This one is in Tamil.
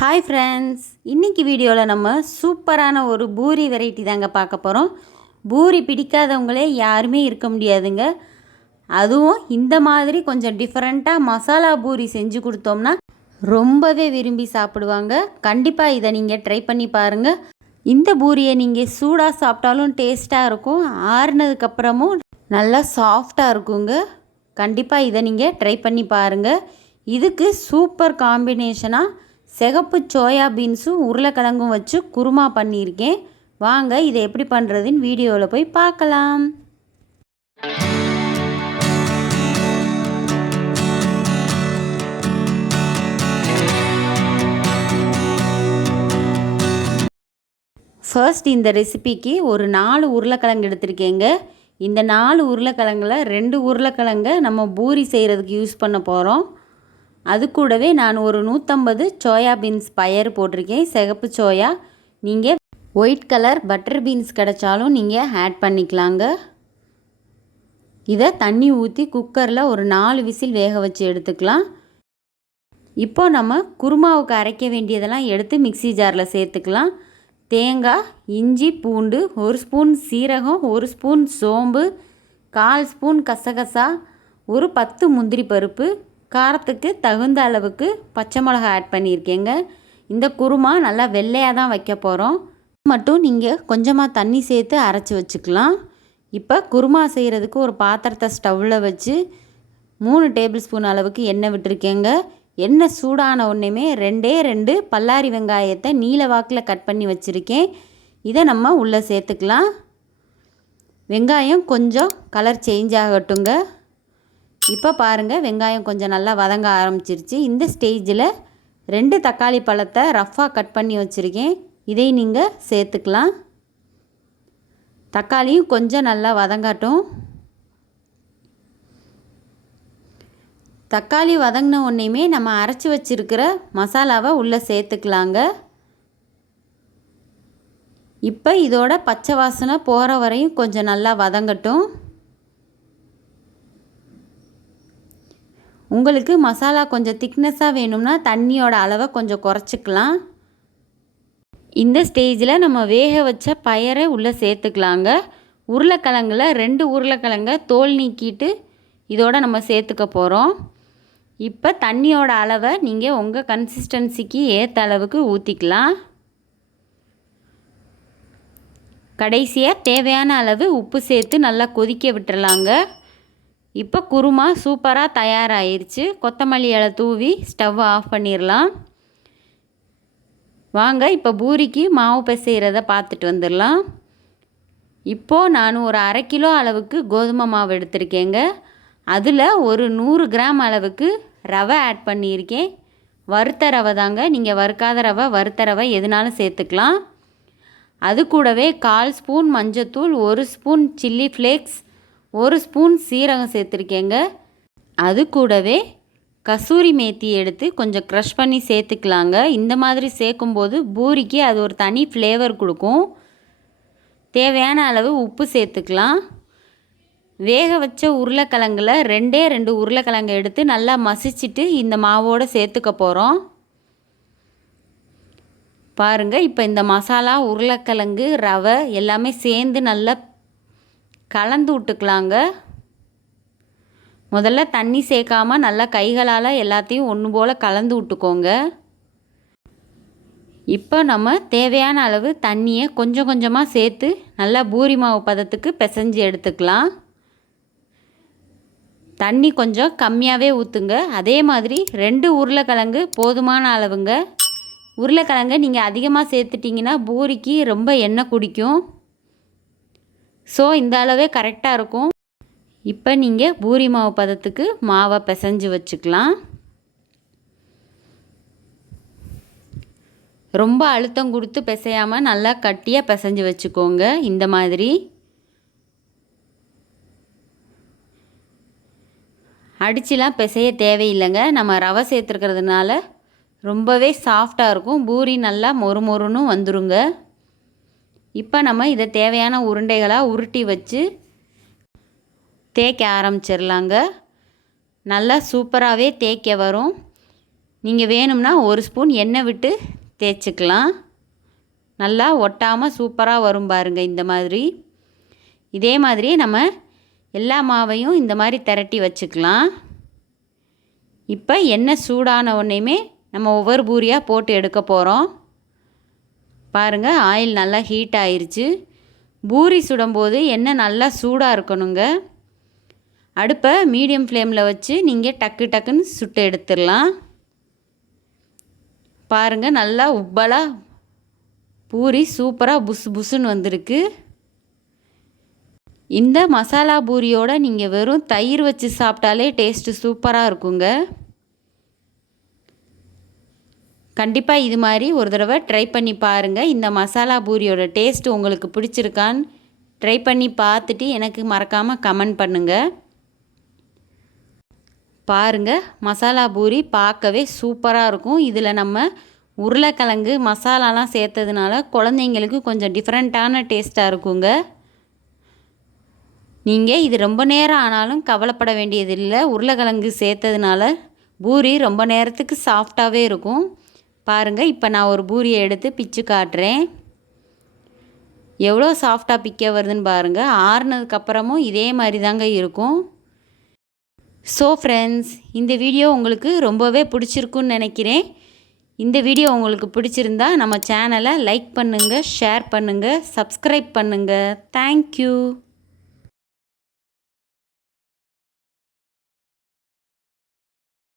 ஹாய் ஃப்ரெண்ட்ஸ் இன்றைக்கி வீடியோவில் நம்ம சூப்பரான ஒரு பூரி வெரைட்டி தாங்க பார்க்க போகிறோம் பூரி பிடிக்காதவங்களே யாருமே இருக்க முடியாதுங்க. அதுவும் இந்த மாதிரி கொஞ்சம் டிஃப்ரெண்ட்டாக மசாலா பூரி செஞ்சு கொடுத்தோம்னா ரொம்பவே விரும்பி சாப்பிடுவாங்க. கண்டிப்பாக இதை நீங்கள் ட்ரை பண்ணி பாருங்கள் இந்த பூரியை நீங்கள் சூடாக சாப்பிட்டாலும் டேஸ்ட்டாக இருக்கும். ஆறுனதுக்கப்புறமும் நல்லா சாஃப்டாக இருக்குங்க. கண்டிப்பாக இதை நீங்கள் ட்ரை பண்ணி பாருங்கள் இதுக்கு சூப்பர் காம்பினேஷனாக சிகப்பு சோயா பீன்ஸும் உருளைக்கிழங்கும் வச்சு குருமா பண்ணியிருக்கேன். வாங்க இதை எப்படி பண்ணுறதுன்னு வீடியோவில் போய் பார்க்கலாம். ஃபர்ஸ்ட் இந்த ரெசிபிக்கு ஒரு நாலு உருளைக்கிழங்கு எடுத்திருக்கேங்க. இந்த நாலு உருளைக்கிழங்குல ரெண்டு உருளைக்கிழங்க நம்ம பூரி செய்கிறதுக்கு யூஸ் பண்ண போகிறோம் அது கூடவே நான் ஒரு நூற்றம்பது சோயா பீன்ஸ் பயர் போட்டிருக்கேன். சிகப்பு சோயா. நீங்கள் ஒயிட் கலர் பட்டர் பீன்ஸ் கிடைச்சாலும் நீங்கள் ஆட் பண்ணிக்கலாங்க. இதை தண்ணி ஊற்றி குக்கரில் ஒரு நாலு விசில் வேக வச்சு எடுத்துக்கலாம். இப்போ நம்ம குருமாவுக்கு அரைக்க வேண்டியதெல்லாம் எடுத்து மிக்சி ஜாரில் சேர்த்துக்கலாம். தேங்காய் இஞ்சி பூண்டு ஒரு ஸ்பூன் சீரகம் ஒரு ஸ்பூன் சோம்பு கால் ஸ்பூன் கசகசா ஒரு பத்து முந்திரி பருப்பு காரத்துக்கு தகுந்த அளவுக்கு பச்சை மிளகா ஆட் பண்ணியிருக்கேங்க. இந்த குருமா நல்லா வெள்ளையாக தான் வைக்க போகிறோம் மட்டும் நீங்கள் கொஞ்சமாக தண்ணி சேர்த்து அரைச்சி வச்சுக்கலாம். இப்போ குருமா செய்கிறதுக்கு ஒரு பாத்திரத்தை ஸ்டவ்வில் வச்சு மூணு டேபிள் ஸ்பூன் அளவுக்கு எண்ணெய் விட்டுருக்கேங்க. எண்ணெய் சூடான உடனேமே ரெண்டே ரெண்டு பல்லாரி வெங்காயத்தை நீல வாக்கில் கட் பண்ணி வச்சுருக்கேன். இதை நம்ம உள்ளே சேர்த்துக்கலாம். வெங்காயம் கொஞ்சம் கலர் சேஞ்ச் ஆகட்டுங்க. இப்போ பாருங்கள் வெங்காயம் கொஞ்சம் நல்லா வதங்க ஆரம்பிச்சிருச்சு. இந்த ஸ்டேஜில் ரெண்டு தக்காளி பழத்தை ரஃப்பாக கட் பண்ணி வச்சுருக்கேன். இதை நீங்கள் சேர்த்துக்கலாம். தக்காளியும் கொஞ்சம் நல்லா வதங்கட்டும். தக்காளி வதங்கின உடனேயுமே நம்ம அரைச்சி வச்சுருக்கிற மசாலாவை உள்ளே சேர்த்துக்கலாங்க. இப்போ இதோட பச்சை வாசனை போகிற வரையும் கொஞ்சம் நல்லா வதங்கட்டும். உங்களுக்கு மசாலா கொஞ்சம் திக்னஸாக வேணும்னா தண்ணியோட அளவை கொஞ்சம் குறைச்சிக்கலாம். இந்த ஸ்டேஜில் நம்ம வேக வச்ச பயரை உள்ளே சேர்த்துக்கலாங்க. உருளைக்கிழங்குல ரெண்டு உருளைக்கிழங்க தோல் நீக்கிட்டு இதோட நம்ம சேர்த்துக்க போகிறோம் இப்போ தண்ணியோட அளவை நீங்கள் உங்கள் கன்சிஸ்டன்சிக்கு ஏற்ற அளவுக்கு ஊற்றிக்கலாம் கடைசியாக தேவையான அளவு உப்பு சேர்த்து நல்லா கொதிக்க விட்டுறலாங்க. இப்போ குருமா சூப்பராக தயாராகிருச்சு கொத்தமல்லி இலை தூவி ஸ்டவ் ஆஃப் பண்ணிடலாம் வாங்க இப்போ பூரிக்கு மாவு பிசைகிறத பார்த்துட்டு வந்துடலாம் இப்போது நான் ஒரு அரை கிலோ அளவுக்கு கோதுமை மாவு எடுத்திருக்கேங்க. அதில் ஒரு நூறு கிராம் அளவுக்கு ரவை ஆட் பண்ணியிருக்கேன். வறுத்த ரவை தாங்க. நீங்கள் வறுக்காத ரவை வறுத்த ரவை எதுனாலும் சேர்த்துக்கலாம். அது கூடவே கால் ஸ்பூன் மஞ்சத்தூள் ஒரு ஸ்பூன் சில்லி ஃப்ளேக்ஸ் ஒரு ஸ்பூன் சீரகம் சேர்த்துருக்கேங்க. அது கூடவே கசூரி மேத்தி எடுத்து கொஞ்சம் க்ரஷ் பண்ணி சேர்த்துக்கலாங்க. இந்த மாதிரி சேர்க்கும்போது பூரிக்கு அது ஒரு தனி ஃப்ளேவர் கொடுக்கும். தேவையான அளவு உப்பு சேர்த்துக்கலாம். வேக வச்ச உருளைக்கிழங்குல ரெண்டே ரெண்டு உருளைக்கிழங்கு எடுத்து நல்லா மசிச்சுட்டு இந்த மாவோடு சேர்த்துக்க போகிறோம் பாருங்கள் இப்போ இந்த மசாலா உருளைக்கிழங்கு ரவை எல்லாமே சேர்ந்து நல்லா கலந்து விட்டுக்கலாங்க. முதல்ல தண்ணி சேர்க்காம நல்லா கைகளால் எல்லாத்தையும் ஒன்று போல் கலந்து விட்டுக்கோங்க. இப்போ நம்ம தேவையான அளவு தண்ணியை கொஞ்சம் கொஞ்சமாக சேர்த்து நல்லா பூரி மாவு பதத்துக்கு பிசைஞ்சு எடுத்துக்கலாம். தண்ணி கொஞ்சம் கம்மியாகவே ஊற்றுங்க அதே மாதிரி ரெண்டு உருளைக்கிழங்கு போதுமான அளவுங்க. உருளைக்கிழங்கு நீங்கள் அதிகமாக சேர்த்துட்டிங்கன்னா பூரிக்கு ரொம்ப எண்ணெய் குடிக்கும். ஸோ இந்த அளவே கரெக்டாக இருக்கும். இப்போ நீங்கள் பூரி மாவு பதத்துக்கு மாவை பிசைஞ்சு வச்சுக்கலாம். ரொம்ப அழுத்தம் கொடுத்து பிசையாமல் நல்லா கட்டியாக பிசைஞ்சு வச்சுக்கோங்க. இந்த மாதிரி. அடிச்சுலாம் பிசைய தேவையில்லைங்க. நம்ம ரவை சேர்த்துருக்கிறதுனால ரொம்பவே சாஃப்டாக இருக்கும். பூரி நல்லா மொறு மொறுன்னு வந்துருங்க. இப்போ நம்ம இதை தேவையான உருண்டைகளாக உருட்டி வச்சு தேய்க்க ஆரம்பிச்சிடலாங்க நல்லா சூப்பராகவே தேய்க்க வரும். நீங்கள் வேணும்னா ஒரு ஸ்பூன் எண்ணெய் விட்டு தேய்ச்சிக்கலாம். நல்லா ஒட்டாமல் சூப்பராக வரும் பாருங்கள் இந்த மாதிரி. இதே மாதிரி நம்ம எல்லா மாவையும் இந்த மாதிரி திரட்டி வச்சுக்கலாம். இப்போ எண்ணெய் சூடான உடனேயுமே நம்ம ஒவ்வொரு பூரியாக போட்டு எடுக்க போகிறோம் பாருங்கள் ஆயில் நல்லா ஹீட் ஆயிருச்சு. பூரி சுடும்போது எண்ணெய் நல்லா சூடாக இருக்கணுங்க. அடுப்பை மீடியம் ஃப்ளேமில் வச்சு நீங்கள் டக்கு டக்குன்னு சுட்டு எடுத்துடலாம். பாருங்கள் நல்லா உப்பலாக பூரி சூப்பராக புசு புசுன்னு வந்திருக்கு. இந்த மசாலா பூரியோட நீங்கள் வெறும் தயிர் வச்சு சாப்பிட்டாலே டேஸ்ட்டு சூப்பராக இருக்குங்க. கண்டிப்பாக இது மாதிரி ஒரு தடவை ட்ரை பண்ணி பாருங்கள் இந்த மசாலா பூரியோட டேஸ்ட் உங்களுக்கு பிடிச்சிருக்கான்னு ட்ரை பண்ணி பார்த்துட்டு எனக்கு மறக்காமல் கமெண்ட் பண்ணுங்கள் பாருங்கள் மசாலா பூரி பார்க்கவே சூப்பராக இருக்கும். இதில் நம்ம உருளைக்கிழங்கு மசாலாலாம் சேர்த்ததுனால குழந்தைங்களுக்கு கொஞ்சம் டிஃப்ரெண்ட்டான டேஸ்ட்டாக இருக்குங்க. நீங்கள் இது ரொம்ப நேரம் ஆனாலும் கவலைப்பட வேண்டியதில்லை. உருளைக்கிழங்கு சேர்த்ததுனால பூரி ரொம்ப நேரத்துக்கு சாஃப்டாகவே இருக்கும். பாருங்கள் இப்போ நான் ஒரு பூரியை எடுத்து பிச்சு காட்டுறேன். எவ்வளோ சாஃப்டாக பிக்க வருதுன்னு பாருங்கள் ஆறுனதுக்கப்புறமும் இதே மாதிரி தாங்க இருக்கும். ஸோ ஃப்ரெண்ட்ஸ் இந்த வீடியோ உங்களுக்கு ரொம்பவே பிடிச்சிருக்குன்னு நினைக்கிறேன். இந்த வீடியோ உங்களுக்கு பிடிச்சிருந்தா நம்ம சேனலை லைக் பண்ணுங்கள் ஷேர் பண்ணுங்கள் சப்ஸ்கிரைப் பண்ணுங்கள் தேங்க்யூ